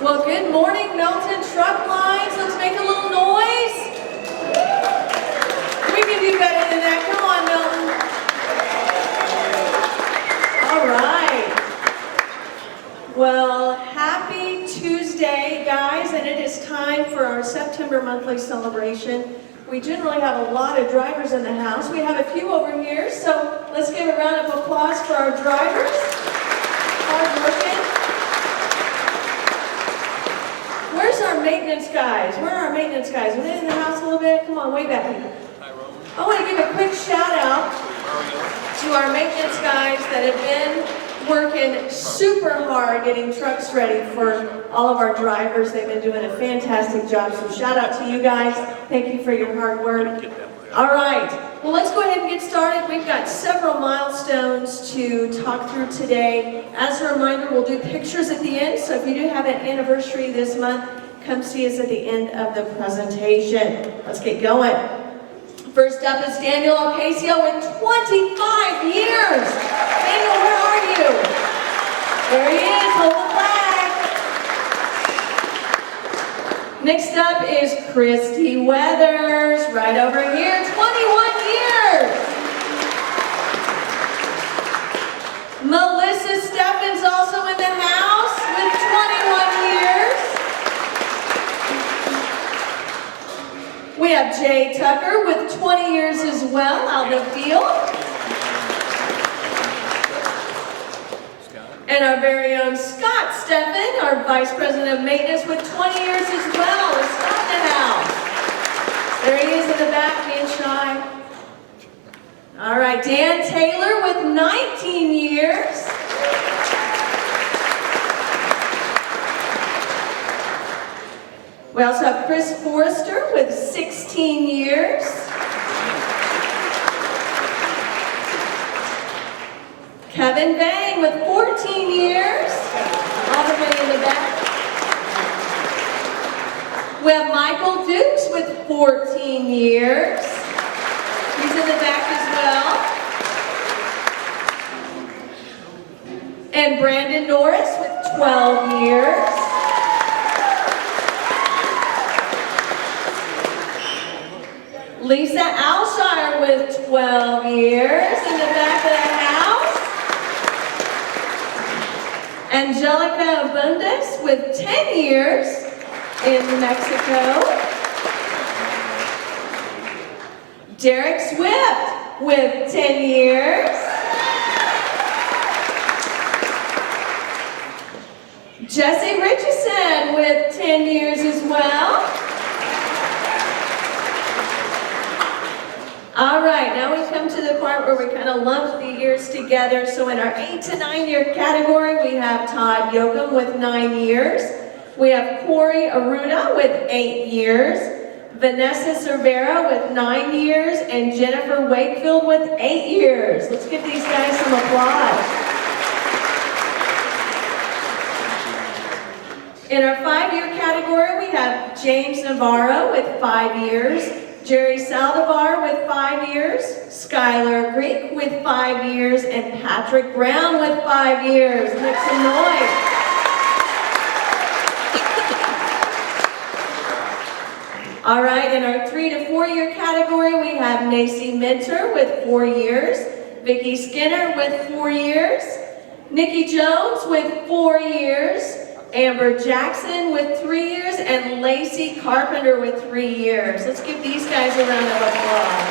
Well, good morning, Melton Truck Lines. Let's make a little noise. We can do better than that. Come on, Melton. All right. Well, happy Tuesday, guys, and it is time for our September monthly celebration. We generally have a lot of drivers in the house. We have a few over here, so let's give a round of applause for our drivers. Hard working. Where's our maintenance guys? Where are our maintenance guys? Are they in the house a little bit? Come on, way back here. I want to give a quick shout out to our maintenance guys that have been working super hard getting trucks ready for all of our drivers. They've been doing a fantastic job, so shout out to you guys. Thank you for your hard work. All right, well, let's go ahead and get started. We've got several milestones to talk through today. As a reminder, we'll do pictures at the end, so if you do have an anniversary this month, come see us at the end of the presentation. Let's get going. First up is Daniel Ocasio with 25 years. Daniel, where are you? There he is, hold the flag. Next up is Christy Weathers, right over here, 21 years. Melissa Steffens also in the house with 21 years. We have Jay Tucker with 20 years as well out in the field. And our very own Scott Steffen, our Vice President of Maintenance with 20 years as well, is Scott in the house. There he is in the back, being shy. All right, Dan Taylor with 19 years. We also have Chris Forrester with 16 years. Kevin Vang with 14 years. All the way in the back. We have Michael Dukes with 14 years. He's in the back as well. And Brandon Norris with 12 years. Lisa Alshire with 12 years in the back of the house. Angelica Abundis with 10 years in Mexico. Derek Swift with 10 years. Jesse Richardson with 10 years as well. All right, now we come to the part where we kind of lump the years together. So in our 8 to 9 year category, we have Todd Yoakum with 9 years. We have Corey Aruda with 8 years. Vanessa Cervera with 9 years. And Jennifer Wakefield with 8 years. Let's give these guys some applause. In our 5 year category, we have James Navarro with 5 years. Jerry Saldivar with 5 years, Skylar Greek with 5 years, and Patrick Brown with 5 years. Make some noise. All right, in our 3 to 4 year category, we have Nacy Minter with 4 years, Vicki Skinner with 4 years, Nikki Jones with 4 years, Amber Jackson with 3 years, and Lacey Carpenter with 3 years. Let's give these guys a round of applause.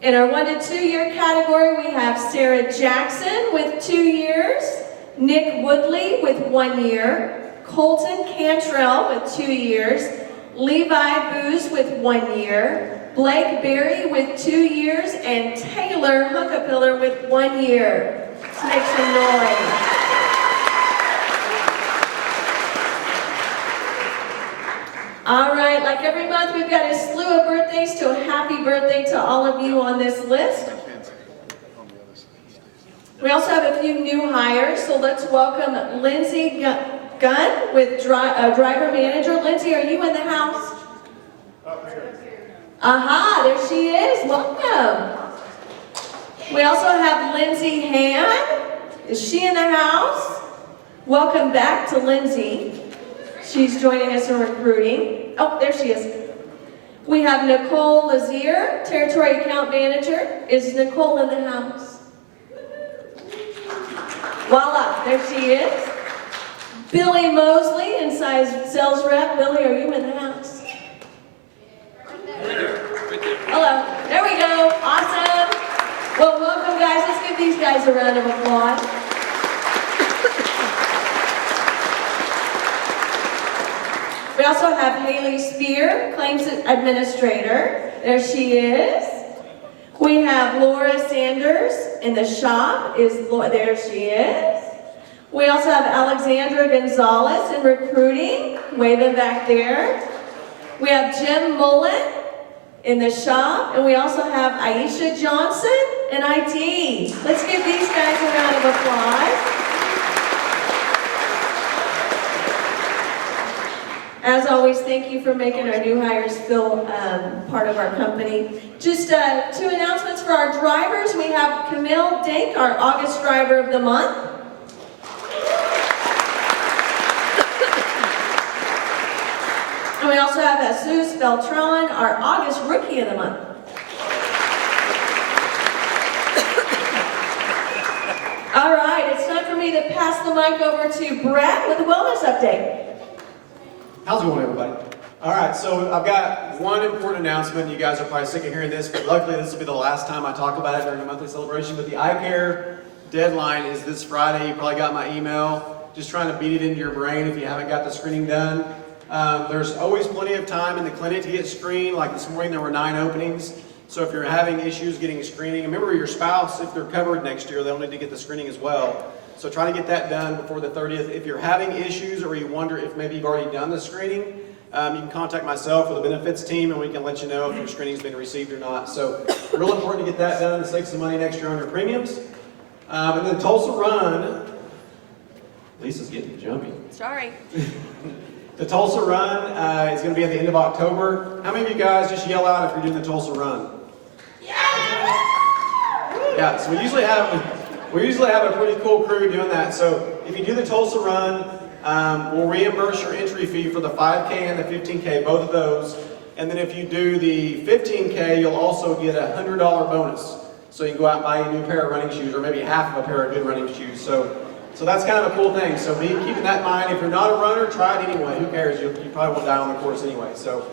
In our 1 to 2 year category, we have Sarah Jackson with 2 years, Nick Woodley with 1 year, Colton Cantrell with 2 years, Levi Booz with 1 year, Blake Berry with 2 years, and Taylor Hunkapiller with 1 year. Let's make some noise. All right, like every month, we've got a slew of birthdays, so happy birthday to all of you on this list. We also have a few new hires, so let's welcome Lindsay Gunn with driver manager. Lindsay, are you in the house? Aha, there she is. Welcome. We also have Lindsay Han Is she in the house? Welcome back to Lindsay. She's joining us in recruiting. Oh, there she is. We have Nicole Lazier, Territory Account Manager. Is Nicole in the house? Voila, there she is. Billy Mosley, inside sales rep. Billy, are you in the house? Hello. There we go. Awesome. Well, welcome, guys. Let's give these guys a round of applause. We also have Haley Spear, Claims Administrator. There she is. We have Laura Sanders in the shop. There she is. We also have Alexandra Gonzalez in recruiting, waving back there. We have Jim Mullen in the shop, and we also have Aisha Johnson in IT. Let's give these guys a round of applause. As always, thank you for making our new hires feel part of our company. Just 2 announcements for our drivers. We have Camille Dink, our August Driver of the Month. And we also have Jesus Beltran, our August Rookie of the Month. All right, it's time for me to pass the mic over to Brett with the wellness update. How's it going, everybody? All right, so I've got one important announcement. You guys are probably sick of hearing this, but luckily this will be the last time I talk about it during the monthly celebration. But the eye care deadline is this Friday. You probably got my email. Just trying to beat it into your brain if you haven't got the screening done. There's always plenty of time in the clinic to get screened. Like this morning, there were 9 openings. So if you're having issues getting screening, remember your spouse, if they're covered next year, they'll need to get the screening as well. So try to get that done before the 30th. If you're having issues or you wonder if maybe you've already done the screening, you can contact myself or the benefits team and we can let you know if your screening's been received or not. So real important to get that done to save some money next year on your premiums. And then Tulsa Run, Lisa's getting jumpy. Sorry. The Tulsa Run is going to be at the end of October. How many of you guys just yell out if you're doing the Tulsa Run? Yeah, so we usually have a pretty cool crew doing that. So if you do the Tulsa Run, we'll reimburse your entry fee for the 5K and the 15K, both of those. And then if you do the 15K, you'll also get a $100 bonus. So you can go out and buy a new pair of running shoes, or maybe half of a pair of good running shoes. So that's kind of a cool thing. So be keeping that in mind. If you're not a runner, try it anyway. Who cares? You probably won't die on the course anyway. So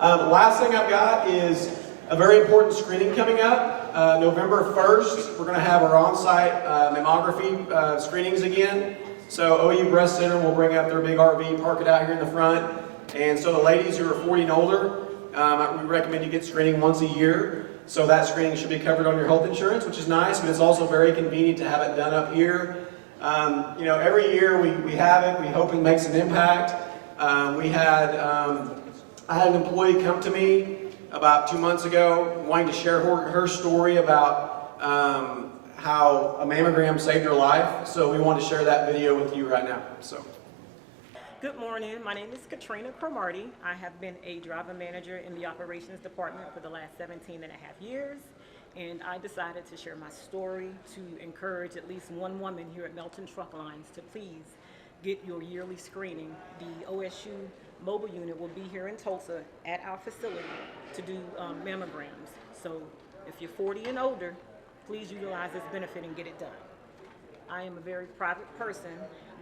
last thing I've got is a very important screening coming up. November 1st, we're going to have our on-site mammography screenings again. So OU Breast Center will bring up their big RV, park it out here in the front. And so the ladies who are 40 and older, we recommend you get screening once a year. So that screening should be covered on your health insurance, which is nice, but it's also very convenient to have it done up here. Every year we have it, we hope it makes an impact. I had an employee come to me about 2 months ago wanting to share her story about how a mammogram saved her life. So we want to share that video with you right now. So. Good morning. My name is Katrina Cromarty. I have been a driver manager in the operations department for the last 17 and a half years. And I decided to share my story to encourage at least one woman here at Melton Truck Lines to please get your yearly screening. The OSU mobile unit will be here in Tulsa at our facility to do mammograms. So if you're 40 and older, please utilize this benefit and get it done. I am a very private person,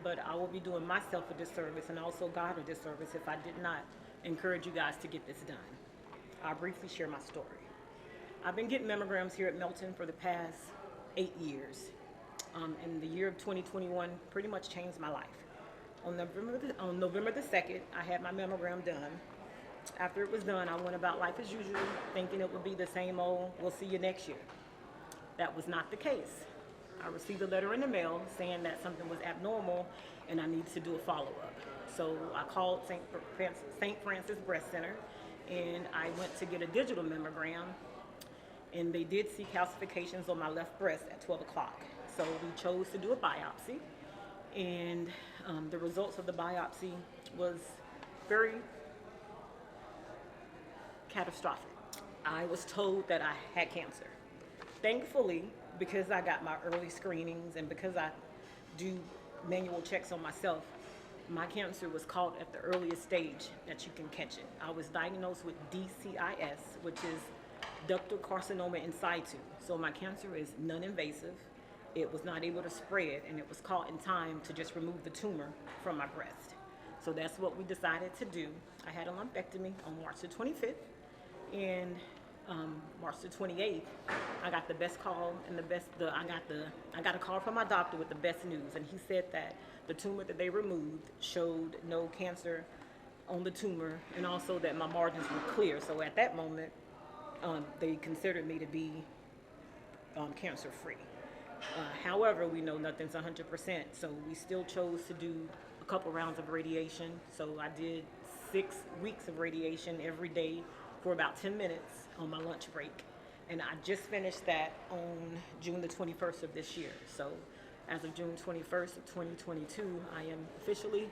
but I will be doing myself a disservice and also God a disservice if I did not encourage you guys to get this done. I'll briefly share my story. I've been getting mammograms here at Melton for the past 8 years. And the year of 2021 pretty much changed my life. On November the 2nd, I had my mammogram done. After it was done, I went about life as usual, thinking it would be the same old, we'll see you next year. That was not the case. I received a letter in the mail saying that something was abnormal and I needed to do a follow-up. So I called St. Francis Breast Center and I went to get a digital mammogram, and they did see calcifications on my left breast at 12 o'clock. So we chose to do a biopsy, and the results of the biopsy was very catastrophic. I was told that I had cancer. Thankfully, because I got my early screenings and because I do manual checks on myself, my cancer was caught at the earliest stage that you can catch it. I was diagnosed with DCIS, which is ductal carcinoma in situ. So my cancer is non-invasive. It was not able to spread, and it was caught in time to just remove the tumor from my breast. So that's what we decided to do. I had a lumpectomy on March the 25th, and March the 28th, I got the best call and I got a call from my doctor with the best news, and he said that the tumor that they removed showed no cancer on the tumor, and also that my margins were clear. So at that moment, they considered me to be cancer-free. However, we know nothing's 100%, so we still chose to do a couple rounds of radiation. So I did 6 weeks of radiation every day for about 10 minutes on my lunch break. And I just finished that on June the 21st of this year. So as of June 21st of 2022, I am officially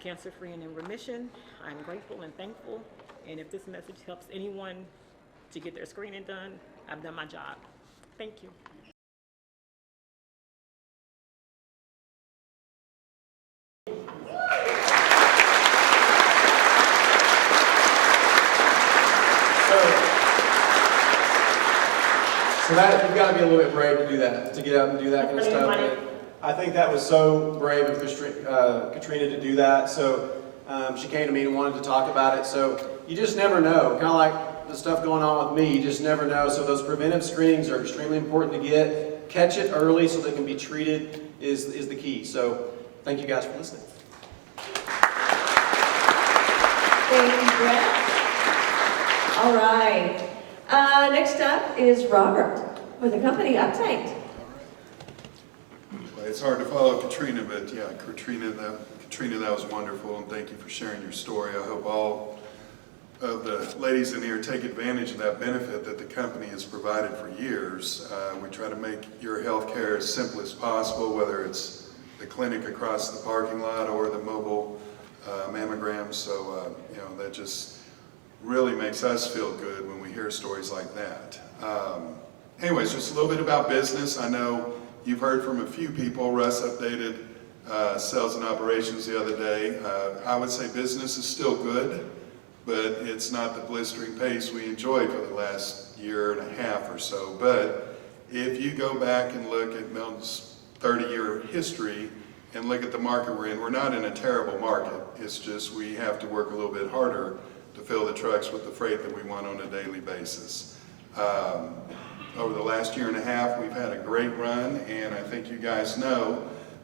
cancer-free and in remission. I'm grateful and thankful. And if this message helps anyone to get their screening done, I've done my job. Thank you. So that, you've got to be a little bit brave to do that, to get out and do that kind of stuff. But I think that was so brave of Katrina to do that. So she came to me and wanted to talk about it. So you just never know. Kind of like the stuff going on with me, you just never know. So those preventive screenings are extremely important to get. Catch it early so they can be treated is the key. So thank you guys for listening. Thank you, Brett. All right. Next up is Robert with the company Uptight. Well, it's hard to follow Katrina, but yeah, Katrina, that was wonderful, and thank you for sharing your story. I hope all of the ladies in here take advantage of that benefit that the company has provided for years. We try to make your health care as simple as possible, whether it's the clinic across the parking lot or the mobile mammogram. So, that just really makes us feel good when we hear stories like that. Anyways, just a little bit about business. I know you've heard from a few people. Russ updated sales and operations the other day. I would say business is still good, but it's not the blistering pace we enjoyed for the last year and a half or so. But if you go back and look at Melton's 30-year history and look at the market we're in, we're not in a terrible market. It's just we have to work a little bit harder to fill the trucks with the freight that we want on a daily basis. Over the last year and a half, we've had a great run, and I think you guys know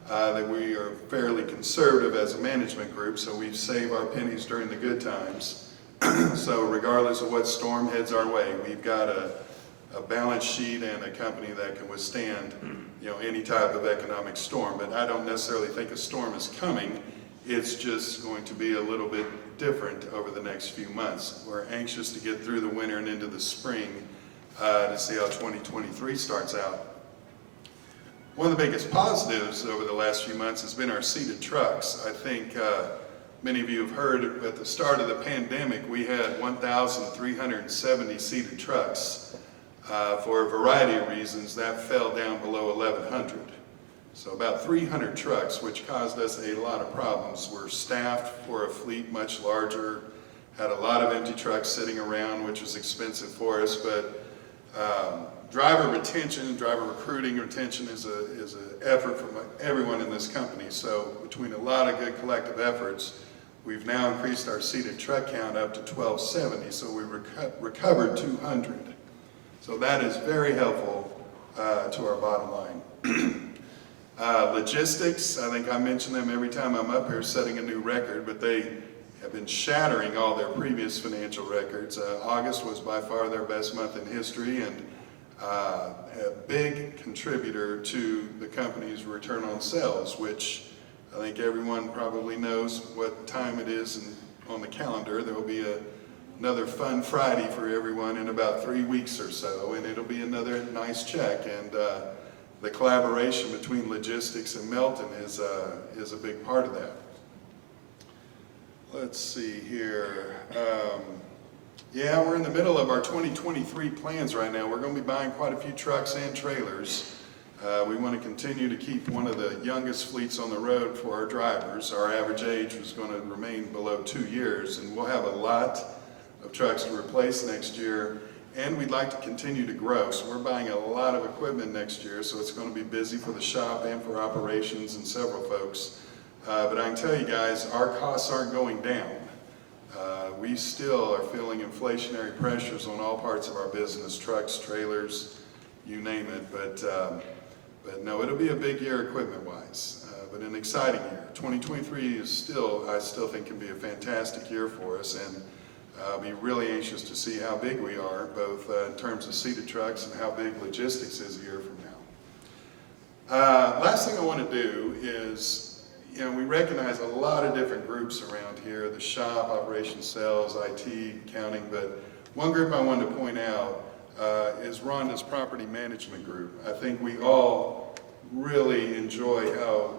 that we are fairly conservative as a management group, so we save our pennies during the good times. So regardless of what storm heads our way, we've got a balance sheet and a company that can withstand any type of economic storm. But I don't necessarily think a storm is coming. It's just going to be a little bit different over the next few months. We're anxious to get through the winter and into the spring to see how 2023 starts out. One of the biggest positives over the last few months has been our seated trucks. I think many of you have heard at the start of the pandemic we had 1,370 seated trucks. For a variety of reasons, that fell down below 1,100. So about 300 trucks, which caused us a lot of problems. We're staffed for a fleet much larger, had a lot of empty trucks sitting around, which was expensive for us, but driver retention, driver recruiting retention is an effort from everyone in this company. So between a lot of good collective efforts, we've now increased our seated truck count up to 1,270, so we recovered 200. So that is very helpful to our bottom line. Logistics, I think I mention them every time I'm up here, setting a new record, but they have been shattering all their previous financial records. August was by far their best month in history, and a big contributor to the company's return on sales, which I think everyone probably knows what time it is on the calendar. There will be another fun Friday for everyone in about 3 weeks or so, and it'll be another nice check. And the collaboration between logistics and Melton is a big part of that. Let's see here. Yeah, we're in the middle of our 2023 plans right now. We're going to be buying quite a few trucks and trailers. We want to continue to keep one of the youngest fleets on the road for our drivers. Our average age was going to remain below 2 years, and we'll have a lot of trucks to replace next year, and we'd like to continue to grow. So we're buying a lot of equipment next year, so it's going to be busy for the shop and for operations and several folks. But I can tell you guys, our costs aren't going down. We still are feeling inflationary pressures on all parts of our business, trucks, trailers, you name it. But no, it'll be a big year equipment-wise, but an exciting year. 2023 is still, I still think, can be a fantastic year for us, and I'll be really anxious to see how big we are, both in terms of seated trucks and how big logistics is a year from now. Last thing I want to do is, we recognize a lot of different groups around here, the shop, operations, sales, IT, accounting, but one group I wanted to point out is Rhonda's property management group. I think we all really enjoy how,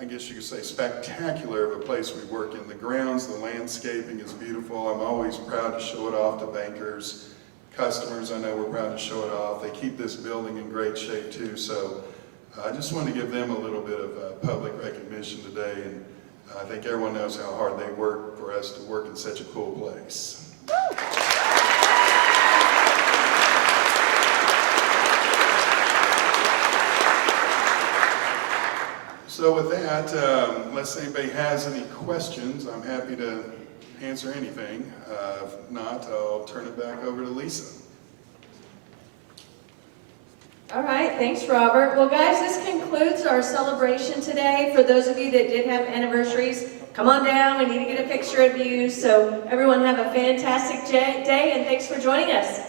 I guess you could say, spectacular of a place we work in. The grounds, the landscaping is beautiful. I'm always proud to show it off to bankers. Customers, I know we're proud to show it off. They keep this building in great shape too, so I just want to give them a little bit of public recognition today, and I think everyone knows how hard they work for us to work in such a cool place. So with that, unless anybody has any questions, I'm happy to answer anything. If not, I'll turn it back over to Lisa. All right, thanks, Robert. Well, guys, this concludes our celebration today. For those of you that did have anniversaries, come on down. We need to get a picture of you. So everyone have a fantastic day, and thanks for joining us.